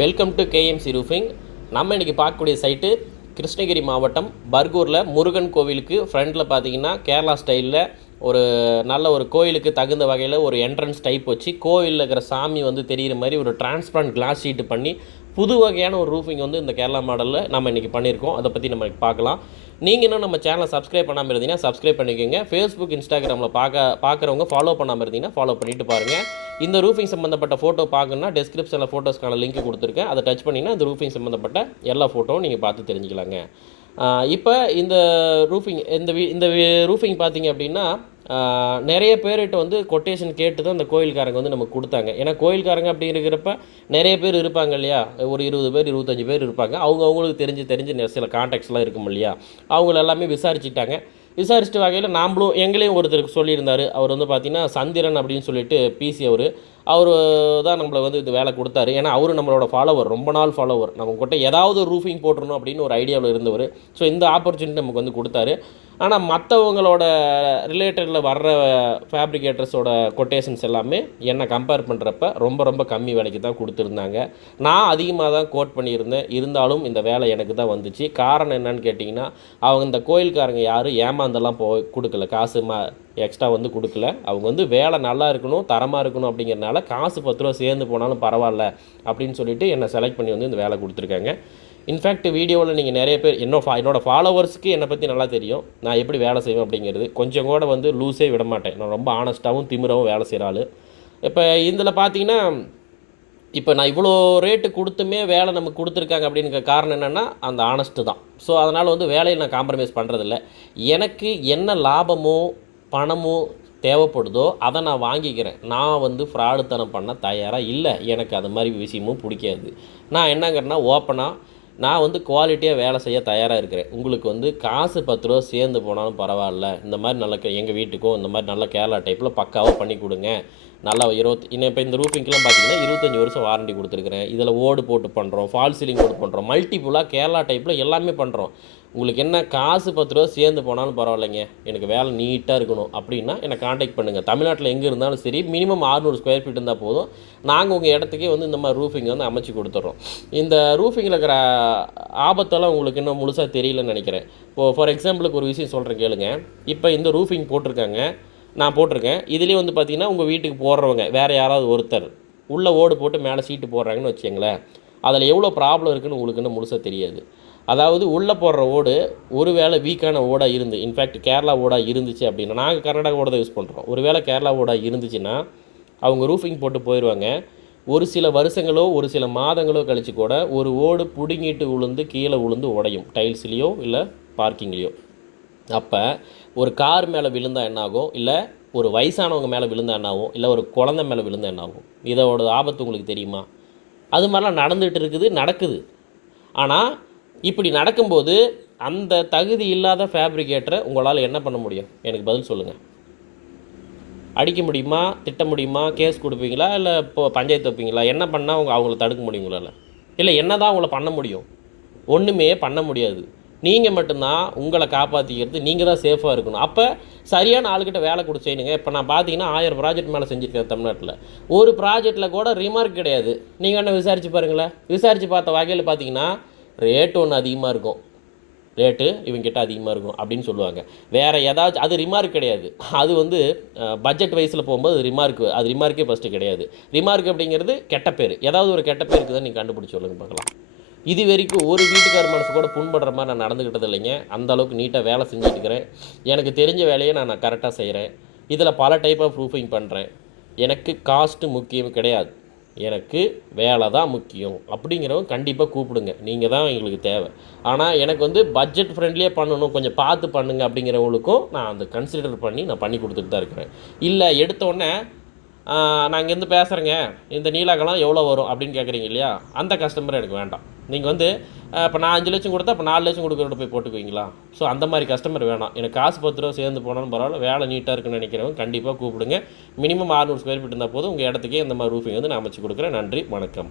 Welcome to KMC roofing நம்ம இன்றைக்கி பார்க்கக்கூடிய சைட்டு கிருஷ்ணகிரி மாவட்டம் பர்கூரில் முருகன் கோவிலுக்கு ஃப்ரண்டில் பார்த்தீங்கன்னா கேரளா ஸ்டைலில் ஒரு நல்ல ஒரு கோயிலுக்கு தகுந்த வகையில் ஒரு என்ட்ரன்ஸ் டைப் வச்சு கோயிலில் இருக்கிற சாமி வந்து தெரிகிற மாதிரி ஒரு டிரான்ஸ்பரண்ட் கிளாஸ் ஷீட்டு பண்ணி புது வகையான ஒரு ரூஃபிங் வந்து இந்த கேரளா மாடலில் நம்ம இன்றைக்கி பண்ணியிருக்கோம். அதை பற்றி நம்ம பார்க்கலாம். நீங்கள் இன்னும் நம்ம சேனலை சப்ஸ்கிரைப் பண்ணாமல் இருந்தீங்கன்னா சப்ஸ்கிரைப் பண்ணிக்கோங்க. ஃபேஸ்புக் இன்ஸ்டாகிராமில் பார்க்க பார்க்குறவங்க ஃபாலோ பண்ணாமல் இருந்தீங்கன்னா ஃபாலோ பண்ணிட்டு பாருங்கள் இந்த ரூஃபிங் சம்மந்தப்பட்ட ஃபோட்டோ பார்க்கணுன்னா டெஸ்கிரிப்ஷனில் ஃபோட்டோஸ்க்கான லிங்க் கொடுத்துருக்கேன். அதை டச் பண்ணிங்கன்னா இந்த ரூஃபிங் சம்மந்தப்பட்ட எல்லா ஃபோட்டோவும் நீங்கள் பார்த்து தெரிஞ்சுக்கலாங்க. இப்போ இந்த ரூஃபிங் இந்த வி இந்த ரூஃபிங் பார்த்தீங்க அப்படின்னா நிறைய பேர்கிட்ட வந்து கொட்டேஷன் கேட்டு தான் இந்த கோயில்காரங்க வந்து நமக்கு கொடுத்தாங்க. ஏன்னா கோயில்காரங்க அப்படிங்கிறப்ப நிறைய பேர் இருப்பாங்க இல்லையா? ஒரு இருபது பேர் இருபத்தஞ்சி பேர் இருப்பாங்க. அவங்க அவங்களுக்கு தெரிஞ்சு தெரிஞ்சு சில கான்டாக்ட்ஸ்லாம் இருக்கும் இல்லையா? அவங்கள எல்லாமே விசாரிச்சுட்டாங்க விசாரிச்சிட்ட வகையில் நாம்ளும் எங்களையும் ஒருத்தருக்கு சொல்லியிருந்தார். அவர் வந்து பார்த்தீங்கன்னா சந்திரன் அப்படின்னு சொல்லிட்டு பிசி அவர். அவர் தான் நம்மளை வந்து இந்த வேலை கொடுத்தாரு. ஏன்னா அவர் நம்மளோட ஃபாலோவர் ரொம்ப நாள் ஃபாலோவர் நம்ம கிட்ட ஏதாவது ஒரு ரூஃபிங் போட்டுருணும் அப்படின்னு ஒரு ஐடியாவில் இருந்தவர். ஸோ இந்த ஆப்பர்ச்சுனிட்டி நமக்கு வந்து கொடுத்தாரு. ஆனால் மற்றவங்களோட ரிலேட்டடில் வர்ற ஃபேப்ரிகேட்டர்ஸோட கொட்டேஷன்ஸ் எல்லாமே என்னை கம்பேர் பண்ணுறப்ப ரொம்ப ரொம்ப கம்மி விலைக்கு தான் கொடுத்துருந்தாங்க. நான் அதிகமாக தான் கோட் பண்ணியிருந்தேன். இருந்தாலும் இந்த வேலை எனக்கு தான் வந்துச்சு. காரணம் என்னன்னு கேட்டிங்கன்னா அவங்க இந்த கோயில்காரங்க யாரும் ஏமாந்தெல்லாம் போ கொடுக்கல. காசு மா எக்ஸ்ட்ரா வந்து கொடுக்கல. அவங்க வந்து வேலை நல்லா இருக்கணும் தரமாக இருக்கணும் அப்படிங்கிறனால காசு பத்து ரூபா சேர்ந்து போனாலும் பரவாயில்ல அப்படின்னு சொல்லிட்டு என்னை செலக்ட் பண்ணி வந்து இந்த வேலை கொடுத்துருக்காங்க. இன்ஃபேக்ட் வீடியோவில் நீங்கள் நிறைய பேர் என்னோட ஃபா என்னோட ஃபாலோவர்ஸ்க்கு என்னை பற்றி நல்லா தெரியும். நான் எப்படி வேலை செய்வேன் அப்படிங்கிறது. கொஞ்சம் கூட வந்து லூஸே விட மாட்டேன். நான் ரொம்ப ஆனஸ்ட்டாகவும் திமிரவும் வேலை செய்கிற ஆள். இப்போ இதில் பார்த்தீங்கன்னா இப்போ நான் இவ்வளோ ரேட்டு கொடுத்துமே வேலை நமக்கு கொடுத்துருக்காங்க அப்படிங்கிற காரணம் என்னென்னா அந்த ஆனஸ்ட்டு தான். ஸோ அதனால் வந்து வேலையை நான் காம்ப்ரமைஸ் பண்ணுறதில்ல எனக்கு என்ன லாபமோ பணமோ தேவைப்படுதோ அதை நான் வாங்கிக்கிறேன். நான் வந்து ஃப்ராடுத்தனம் பண்ண தயாராக இல்லை. எனக்கு அது மாதிரி விஷயமும் பிடிக்காது. நான் என்னங்கன்னா ஓப்பனாக நான் வந்து குவாலிட்டியாக வேலை செய்ய தயாராக இருக்கிறேன். உங்களுக்கு வந்து காசு பத்து ரூபா சேர்ந்து போனாலும் பரவாயில்ல. இந்த மாதிரி நல்ல எங்கள் வீட்டுக்கும் இந்த மாதிரி நல்ல கேரளா டைப்பில் பக்காவாக பண்ணி கொடுங்க. நல்லா இருபத்தி இன்னும் இப்போ இந்த ரூஃபிங்க்கெலாம் பார்த்தீங்கன்னா இருபத்தஞ்சி வருஷம் வாரண்டி கொடுத்துருக்குறேன். இதில் ஓடு போட்டு பண்ணுறோம் ஃபால் சீலிங் போட்டு பண்ணுறோம் மல்டிபுளாக கேரளா டைப்பில் எல்லாமே பண்ணுறோம் உங்களுக்கு என்ன காசு பத்து ரூபா சேர்ந்து போனாலும் பரவாயில்லைங்க. எனக்கு வேலை நீட்டாக இருக்கணும். அப்படின்னா என்னை காண்டாக்ட் பண்ணுங்கள் தமிழ்நாட்டில் எங்கே இருந்தாலும் சரி மினிமம் 600 ஸ்கொயர் ஃபீட் இருந்தால் போதும். நாங்கள் உங்கள் இடத்துக்கே வந்து இந்த மாதிரி ரூஃபிங் வந்து அமைச்சு கொடுத்துட்றோம் இந்த ரூஃபிங்கில் இருக்கிற ஆபத்தெல்லாம் உங்களுக்கு இன்னும் முழுசாக தெரியலன்னு நினைக்கிறேன். இப்போது ஃபார் எக்ஸாம்பிளுக்கு ஒரு விஷயம் சொல்கிறேன் கேளுங்க. இப்போ இந்த ரூஃபிங் போட்டிருக்காங்க. நான் போட்டிருக்கேன். இதுலேயே வந்து பார்த்திங்கன்னா உங்கள் வீட்டுக்கு போடுறவங்க வேறு யாராவது ஒருத்தர் உள்ளே ஓடு போட்டு மேலே சீட்டு போடுறாங்கன்னு வச்சுங்களேன் அதில் எவ்வளோ ப்ராப்ளம் இருக்குன்னு உங்களுக்கு இன்னும் முழுசாக தெரியாது. அதாவது உள்ளே போடுற ஓடு ஒருவேளை வீக்கான ஓடாக இருந்து இன்ஃபேக்ட் கேரளா ஓடாக இருந்துச்சு அப்படின்னா நாங்கள் கர்நாடகா ஓட தான் யூஸ் பண்ணுறோம் ஒருவேளை கேரளா ஓடாக இருந்துச்சுன்னா அவங்க ரூஃபிங் போட்டு போயிடுவாங்க. ஒரு சில வருஷங்களோ ஒரு சில மாதங்களோ கழித்து கூட ஒரு ஓடு பிடுங்கிட்டு விழுந்து கீழே விழுந்து உடையும் டைல்ஸ்லேயோ இல்லை பார்க்கிங்லேயோ அப்போ ஒரு கார் மேலே விழுந்தா என்னாகும்? இல்லை ஒரு வயசானவங்க மேலே விழுந்தால் என்னாகும்? இல்லை ஒரு குழந்த மேலே விழுந்தால் என்னாகும்? இதோட ஆபத்து உங்களுக்கு தெரியுமா? அது மாதிரிலாம் நடந்துகிட்டு இருக்குது நடக்குது. ஆனால் இப்படி நடக்கும்போது அந்த தகுதி இல்லாத ஃபேப்ரிகேட்டரை உங்களால் என்ன பண்ண முடியும்? எனக்கு பதில் சொல்லுங்கள் அடிக்க முடியுமா? திட்ட முடியுமா? கேஸ் கொடுப்பீங்களா? இல்லை இப்போ பஞ்சாயத்து வைப்பீங்களா? என்ன பண்ணால் அவங்க அவங்கள தடுக்க முடியும் உங்களால்? இல்லை என்ன தான் அவங்கள பண்ண முடியும்? ஒன்றுமே பண்ண முடியாது. நீங்கள் மட்டும்தான் உங்களை காப்பாற்றிக்கிறது நீங்கள் தான் சேஃபாக இருக்கணும். அப்போ சரியான ஆளுக்கிட்ட வேலை கொடுத்து செய்யணுங்க. இப்போ நான் பார்த்தீங்கன்னா ஆயிரம் ப்ராஜெக்ட் மேலே செஞ்சுருக்கேன் தமிழ்நாட்டில். ஒரு ப்ராஜெக்ட்டில் கூட ரிமார்க் கிடையாது. நீங்கள் என்ன விசாரித்து பாருங்களேன். விசாரித்து பார்த்த வகையில் பார்த்தீங்கன்னா ரேட் ஒன்று அதிகமாக இருக்கும். ரேட்டு இவங்ககிட்ட அதிகமாக இருக்கும் அப்படின்னு சொல்லுவாங்க. வேறு ஏதாச்சும் அது ரிமார்க் கிடையாது. அது வந்து பட்ஜெட் வைஸில் போகும்போது ரிமார்க் அது ரிமார்க்கே ஃபஸ்ட்டு கிடையாது. ரிமார்க் அப்படிங்கிறது கெட்ட பேர். ஏதாவது ஒரு கெட்ட பேருக்கு தான் நீங்கள் கண்டுபிடிச்சி சொல்லுங்க பார்க்கலாம். இது வரைக்கும் ஒரு வீட்டுக்கார மனசு கூட புண்படுற மாதிரி நான் நடந்துக்கிட்டது இல்லைங்க. அந்த அளவுக்கு நீட்டாக வேலை செஞ்சுட்டு இருக்கிறேன். எனக்கு தெரிஞ்ச வேலையை நான் நான் கரெக்டாக செய்கிறேன் இதில் பல டைப் ஆஃப் ப்ரூஃபிங் பண்ணுறேன் எனக்கு காஸ்ட்டு முக்கியம் கிடையாது. எனக்கு வேலை தான் முக்கியம். அப்படிங்கிறவங்க கண்டிப்பாக கூப்பிடுங்க. நீங்கள் தான் எங்களுக்கு தேவை. ஆனால் எனக்கு வந்து பட்ஜெட் ஃப்ரெண்ட்லியாக பண்ணணும் கொஞ்சம் பார்த்து பண்ணுங்க அப்படிங்கிறவங்களுக்கும் நான் அந்த கன்சிடர் பண்ணி நான் பண்ணி கொடுத்துட்டு தான் இருக்கிறேன். இல்லை எடுத்தோடனே நான் இங்கேருந்து பேசுகிறேங்க இந்த நீலாக்கெல்லாம் எவ்வளோ வரும்? அப்படின்னு கேட்குறீங்க இல்லையா? அந்த கஸ்டமர் எனக்கு வேண்டாம். நீங்கள் வந்து இப்போ நான் அஞ்சு லட்சம் கொடுத்தா இப்போ நாலு லட்சம் கொடுக்குறோட போய் போட்டுக்குவீங்களா? ஸோ அந்த மாதிரி கஸ்டமர் வேணாம். எனக்கு காசு பத்து ரூபா சேர்ந்து போனாலும் பரவாயில்ல வேலை நீட்டாக இருக்குன்னு நினைக்கிறவங்க கண்டிப்பாக கூப்பிடுங்க. மினிமம் 600 ஸ்கொயர் ஃபீட் இருந்தால் போதும் உங்கள் இடத்துக்கே இந்த மாதிரி ரூஃபிங் வந்து நான் அமைச்சு கொடுக்குறேன். நன்றி வணக்கம்.